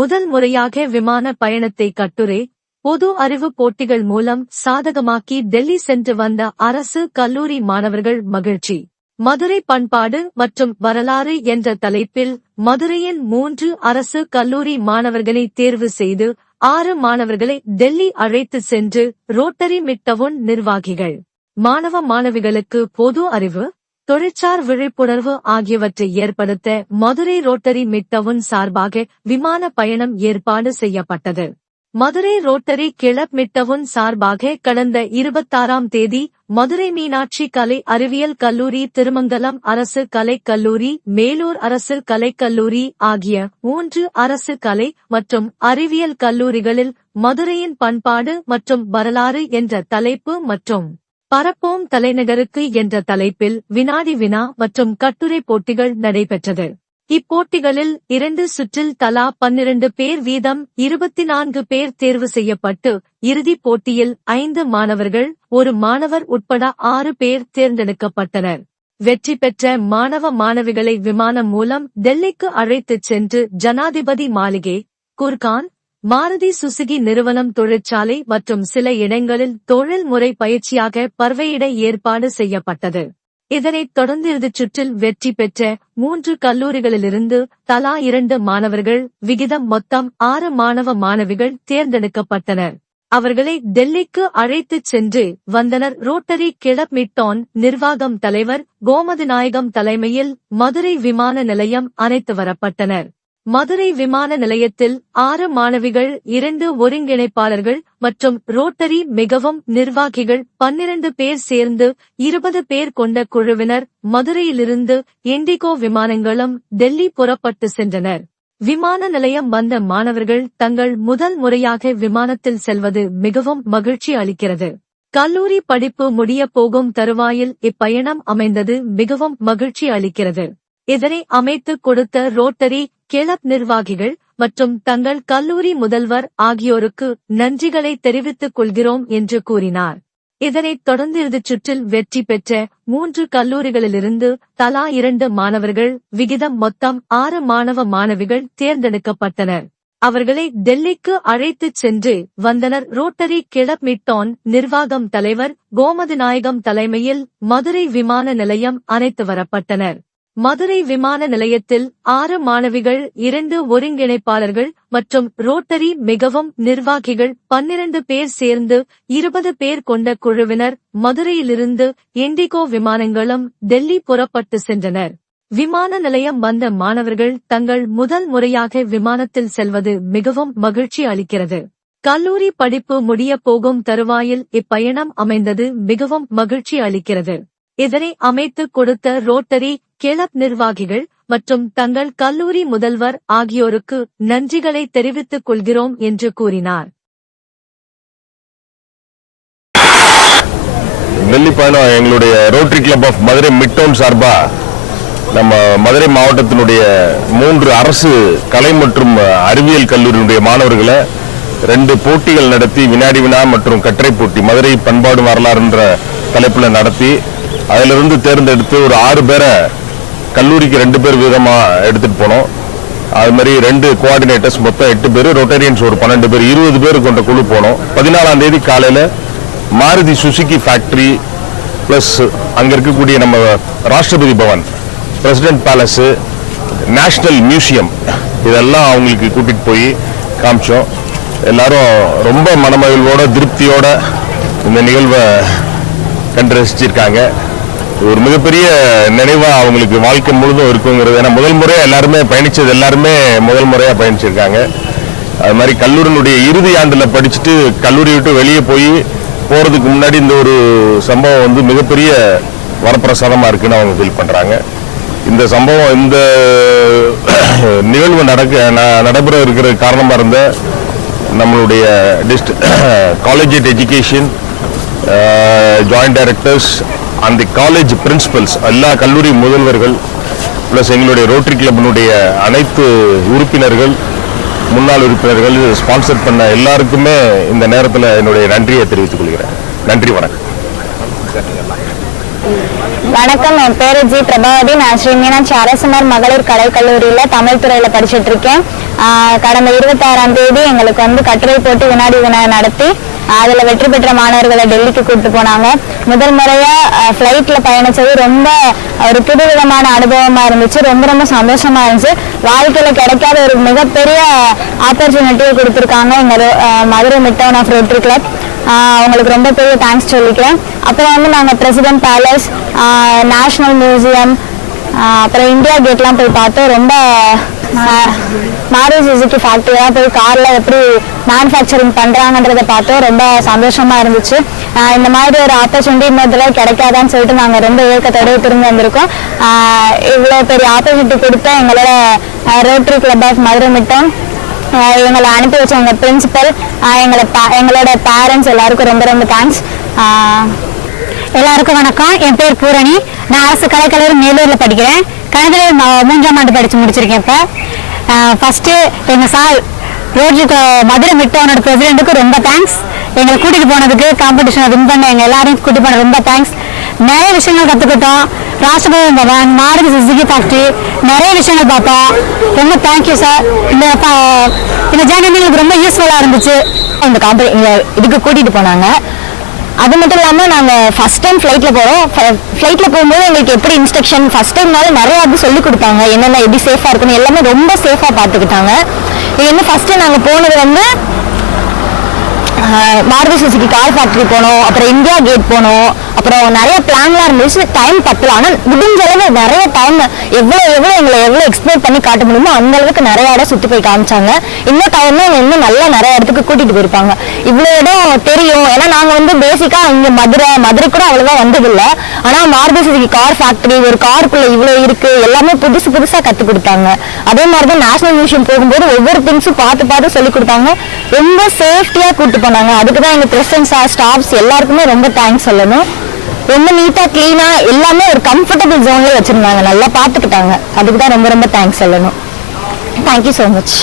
முதல் முறையாக விமான பயணத்தை கட்டுரை பொது அறிவு போட்டிகள் மூலம் சாதகமாக்கி டெல்லி சென்று வந்த அரசு கல்லூரி மாணவர்கள் மகிழ்ச்சி. மதுரை பண்பாடு மற்றும் வரலாறு என்ற தலைப்பில் மதுரையின் 3 அரசு கல்லூரி மாணவர்களை தேர்வு செய்து 6 மாணவர்களை டெல்லி அழைத்து சென்று ரோட்டரி மிட்டவுன் நிர்வாகிகள் மாணவ மாணவிகளுக்கு பொது அறிவு, தொழிற்சார் விழிப்புணர்வு ஆகியவற்றை ஏற்படுத்த மதுரை ரோட்டரி மிட்டவுன் சார்பாக விமான பயணம் ஏற்பாடு செய்யப்பட்டது. மதுரை ரோட்டரி கிளப் மிட்டவுன் சார்பாக கடந்த 26ஆம் தேதி மதுரை மீனாட்சி கலை அறிவியல் கல்லூரி, திருமங்கலம் அரசு கலைக்கல்லூரி, மேலூர் அரசு கலைக்கல்லூரி ஆகிய 3 அரசு கலை மற்றும் அறிவியல் கல்லூரிகளில் மதுரையின் பண்பாடு மற்றும் வரலாறு என்ற தலைப்பு மற்றும் பரப்போம் தலைநகருக்கு என்ற தலைப்பில் வினாடி வினா மற்றும் கட்டுரை போட்டிகள் நடைபெற்றது. இப்போட்டிகளில் 2 சுற்றில் தலா 12 பேர் வீதம் 24 பேர் தேர்வு செய்யப்பட்டு இறுதிப் போட்டியில் 5 மாணவர்கள், 1 மாணவர் உட்பட 6 பேர் தேர்ந்தெடுக்கப்பட்டனர். வெற்றி பெற்ற மாணவ மாணவிகளை விமானம் மூலம் டெல்லிக்கு அழைத்துச் சென்று ஜனாதிபதி மாளிகை, குர்கான், மாருதி சுசுகி நிறுவனம் தொழிற்சாலை மற்றும் சில இடங்களில் தொழில்முறை பயிற்சியாக பார்வையிட ஏற்பாடு செய்யப்பட்டது. இதனைத் தொடர்ந்து இறுதிச் சுற்றில் வெற்றி பெற்ற 3 கல்லூரிகளிலிருந்து தலா 2 மாணவர்கள் விகிதம் மொத்தம் 6 மாணவ மாணவிகள் தேர்ந்தெடுக்கப்பட்டனர். அவர்களை டெல்லிக்கு அழைத்துச் சென்று வந்தனர். ரோட்டரி கிளப் மிட்டவுன் நிர்வாகம் தலைவர் கோமதிநாயகம் தலைமையில் மதுரை விமான நிலையம் அழைத்து வரப்பட்டனர். மதுரை விமான நிலையத்தில் 6 மாணவிகள், 2 ஒருங்கிணைப்பாளர்கள் மற்றும் ரோட்டரி மிகவும் நிர்வாகிகள் 12 பேர் சேர்ந்து 20 பேர் கொண்ட குழுவினர் மதுரையிலிருந்து இண்டிகோ விமானங்களும் டெல்லி புறப்பட்டு சென்றனர். விமான நிலையம் வந்த மாணவர்கள் தங்கள் முதல் முறையாக விமானத்தில் செல்வது மிகவும் மகிழ்ச்சி அளிக்கிறது. கல்லூரி படிப்பு முடிய போகும் தருவாயில் இப்பயணம் அமைந்தது மிகவும் மகிழ்ச்சி அளிக்கிறது. இதனை அமைத்துக் கொடுத்த ரோட்டரி கிளப் நிர்வாகிகள் மற்றும் தங்கள் கல்லூரி முதல்வர் ஆகியோருக்கு நன்றிகளை தெரிவித்துக் கொள்கிறோம் என்று கூறினார். இதனைத் தொடர்ந்து இறுதிச் சுற்றில் வெற்றி பெற்ற 3 கல்லூரிகளிலிருந்து தலா 2 மாணவர்கள் விகிதம் மொத்தம் 6 மாணவ மாணவிகள் தேர்ந்தெடுக்கப்பட்டனர். அவர்களை டெல்லிக்கு அழைத்துச் சென்று வந்தனர். ரோட்டரி கிளப் மிட்டவுன் நிர்வாகம் தலைவர் கோமதிநாயகம் தலைமையில் மதுரை விமான நிலையம் அழைத்து வரப்பட்டனர். மதுரை விமான நிலையத்தில் 6 மாணவிகள், 2 ஒருங்கிணைப்பாளர்கள் மற்றும் ரோட்டரி மிகவும் நிர்வாகிகள் 12 பேர் சேர்ந்து 20 பேர் கொண்ட குழுவினர் மதுரையிலிருந்து இண்டிகோ விமானங்களும் டெல்லி புறப்பட்டு சென்றனர். விமான நிலையம் வந்த மாணவர்கள் தங்கள் முதல் முறையாக விமானத்தில் செல்வது மிகவும் மகிழ்ச்சி அளிக்கிறது. கல்லூரி படிப்பு முடிய போகும் தருவாயில் இப்பயணம் அமைந்தது மிகவும் மகிழ்ச்சி அளிக்கிறது. இதனை அமைத்துக் கொடுத்த ரோட்டரி கிளப் நிர்வாகிகள் மற்றும் தங்கள் கல்லூரி முதல்வர் ஆகியோருக்கு நன்றிகளை தெரிவித்துக் கொள்கிறோம் என்று கூறினார். டெல்லி பயணம் எங்களுடைய rotary club of Madurai midtown சார்பா நம்ம மதுரை மாவட்டத்தினுடைய 3 அரசு கலை மற்றும் அறிவியல் கல்லூரியினுடைய மாணவர்களை 2 போட்டிகள் நடத்தி வினாடி வினா மற்றும் கட்டுரை போட்டி மதுரை பண்பாடு வரலாறுன்ற தலைப்புல நடத்தி அதிலிருந்து தேர்ந்தெடுத்து ஒரு 6 பேரை கல்லூரிக்கு 2 பேர் வீதமா எடுத்துட்டு போனோம். அது மாதிரி 2 கோஆர்டினேட்டர்ஸ், மொத்தம் 8 பேர், ரொட்டேரியன்ஸ் ஒரு 12 பேர், 20 பேர் கொண்ட குழு போனோம். 14ஆம் தேதி காலையில மாருதி சுசுகி ஃபேக்டரி பிளஸ் அங்க இருக்கக்கூடிய நம்ம Rashtrapati Bhavan, president palace, national museum இதெல்லாம் அவங்களுக்கு கூட்டிட்டு போய் காமிச்சோம். எல்லாரும் ரொம்ப மனமகிழ்வோட திருப்தியோட இந்த நிகழ்வை கண்டு ரசிச்சிருக்காங்க. ஒரு மிகப்பெரிய நினைவா அவங்களுக்கு வாழ்க்கை முழுதும் இருக்குங்கிறது. ஏன்னா முதல் முறையா எல்லாருமே பயணிச்சது, எல்லாருமே முதல் முறையா பயணிச்சிருக்காங்க. அது மாதிரி கல்லூரியினுடைய இறுதி ஆண்டுல படிச்சுட்டு கல்லூரி விட்டு வெளியே போறதுக்கு முன்னாடி இந்த ஒரு சம்பவம் வந்து மிகப்பெரிய வரப்பிரசாதமா இருக்குன்னு அவங்க ஃபீல் பண்றாங்க. இந்த சம்பவம், இந்த நிகழ்வு நடைபெற இருக்கிற காரணமா இருந்த நம்மளுடைய காலேஜ் எஜுகேஷன் ஜாயிண்ட் டைரக்டர்ஸ், அந்த காலேஜ் பிரின்சிபல்ஸ், எல்லா கல்லூரி முதல்வர்கள் பிளஸ் எங்களுடைய ரோட்டரி கிளப்பினுடைய அனைத்து உறுப்பினர்கள், முன்னாள் உறுப்பினர்கள், ஸ்பான்சர் பண்ண எல்லாருக்குமே இந்த நேரத்தில் என்னுடைய நன்றியை தெரிவித்துக் கொள்கிறேன். நன்றி, வணக்கம். வணக்கம், என் பேரு ஜி பிரபாவதி. நான் ஸ்ரீ மீனாட்சி அரசினர் மகளிர் கலைக்கல்லூரியில தமிழ் துறையில படிச்சுட்டு இருக்கேன். கடந்த 26ஆம் தேதி எங்களுக்கு கட்டுரை போட்டு வினாடி வினா நடத்தி அதுல வெற்றி பெற்ற மாணவர்களை டெல்லிக்கு கூப்பிட்டு போனாங்க. முதல் முறையா ஃபிளைட்ல பயணிச்சது ரொம்ப ஒரு புதுவிதமான அனுபவமா இருந்துச்சு. ரொம்ப ரொம்ப சந்தோஷமா இருந்துச்சு. வாழ்க்கையில கிடைக்காத ஒரு மிகப்பெரிய ஆப்பர்ச்சுனிட்டியை கொடுத்துருக்காங்க எங்க Madurai midtown of rotary club. அவங்களுக்கு ரொம்ப பெரிய தேங்க்ஸ் சொல்லிக்கிறேன். அப்புறம் நாங்கள் பிரசிடென்ட் பேலஸ், நேஷனல் மியூசியம், அப்புறம் இந்தியா கேட்லாம் போய் பார்த்தோம். ரொம்ப மாருதி சுசுகி ஃபேக்ட்ரியாக போய் காரில் எப்படி மேனுஃபேக்சரிங் பண்ணுறாங்கன்றதை பார்த்தோம். ரொம்ப சந்தோஷமாக இருந்துச்சு. இந்த மாதிரி ஒரு ஆப்பர்ச்சுனிட்டி இன்னொரு கிடைக்காதான்னு சொல்லிட்டு நாங்கள் ரொம்ப ஏக்கத்தோடய திரும்பி வந்திருக்கோம். இவ்வளோ பெரிய ஆப்பர்ச்சுனிட்டி கொடுத்த எங்களோட rotary club of Madurai midtown, எங்களை அனுப்பி வச்ச எங்கள் பிரின்சிபல், எங்களோட பேரண்ட்ஸ் எல்லாருக்கும் ரொம்ப ரொம்ப தேங்க்ஸ். எல்லாருக்கும் வணக்கம். என் பேர் பூரணி. நான் அரசு கலைக்கல்லூரி மேலூரில் படிக்கிறேன். கணிதவியல் 3ஆம் ஆண்டு படித்து முடிச்சிருக்கேன். இப்போ ஃபஸ்ட்டு எங்கள் சார் ரோட்ரி மதுரை மிட் டவுனோட பிரசிடென்ட்டுக்கு ரொம்ப தேங்க்ஸ். எங்களை கூட்டிகிட்டு போனதுக்கு, காம்படிஷனை வின் பண்ண எங்கள் எல்லாரையும் கூட்டிகிட்டு போனது ரொம்ப தேங்க்ஸ். நிறைய விஷயங்கள் கற்றுக்கிட்டோம். ராஷ்டிரபதி பவன், மாருதி சுசுகி ஃபேக்ட்ரி, நிறைய விஷயங்கள் பார்த்தோம். ரொம்ப தேங்க்யூ சார். இந்த ஜேர்னி எங்களுக்கு ரொம்ப யூஸ்ஃபுல்லாக இருந்துச்சு. இதுக்கு கூட்டிகிட்டு போனாங்க. அது மட்டும் இல்லாமல் நாங்கள் ஃபஸ்ட் டைம் ஃப்ளைட்டில் போகிறோம். ஃப்ளைட்டில் போகும்போது எங்களுக்கு எப்படி இன்ஸ்ட்ரக்ஷன் ஃபஸ்ட் டைம்னால நிறையா அது சொல்லிக் கொடுத்தாங்க. என்னென்ன எப்படி சேஃபாக இருக்கணும் எல்லாமே ரொம்ப சேஃபாக பார்த்துக்கிட்டாங்க. இது ஃபஸ்ட்டு நாங்கள் போனது மாருதி சுசுகி கார் ஃபேக்ட்ரி போனோம், அப்புறம் இந்தியா கேட் போனோம், அப்புறம் நிறைய பிளான்லாம் இருந்துச்சு. டைம் பத்தல, ஆனால் முடிஞ்ச அளவு நிறைய டைம் எவ்வளோ எக்ஸ்ப்ளோர் பண்ணி காட்ட முடியுமோ அந்த அளவுக்கு நிறைய இடம் சுற்றி போய் காமிச்சாங்க. இன்னும் டைம்னா இன்னும் நிறைய இடத்துக்கு கூட்டிகிட்டு போயிருப்பாங்க. இவ்வளோ இடம் தெரியும். ஏன்னா நாங்கள் பேசிக்காக இங்கே மதுரை கூட அவ்வளோதான் வந்ததில்லை. ஆனால் மாருதி சுசுகி கார் ஃபேக்ட்ரி, ஒரு காருக்குள்ளே இவ்வளோ இருக்குது, எல்லாமே புதுசாக கற்றுக் கொடுத்தாங்க. அதே மாதிரி தான் நேஷனல் மியூசியம் போகும்போது ஒவ்வொரு திங்ஸும் பார்த்து சொல்லிக் கொடுத்தாங்க. ரொம்ப சேஃப்டியாக கூப்பிட்டு போனாங்க. அதுக்கு தான் எங்கள் பிரசிடென்ட்ஸ், ஸ்டாஃப்ஸ் எல்லாருக்குமே ரொம்ப தேங்க்ஸ் சொல்லணும். ரொம்ப நீட்டாக க்ளீனாக எல்லாமே ஒரு கம்ஃபர்டபுள் ஜோன்லேயே வச்சுருந்தாங்க. நல்லா பார்த்துக்கிட்டாங்க. அதுக்கு தான் ரொம்ப ரொம்ப தேங்க்ஸ் சொல்லணும். Thank you so much.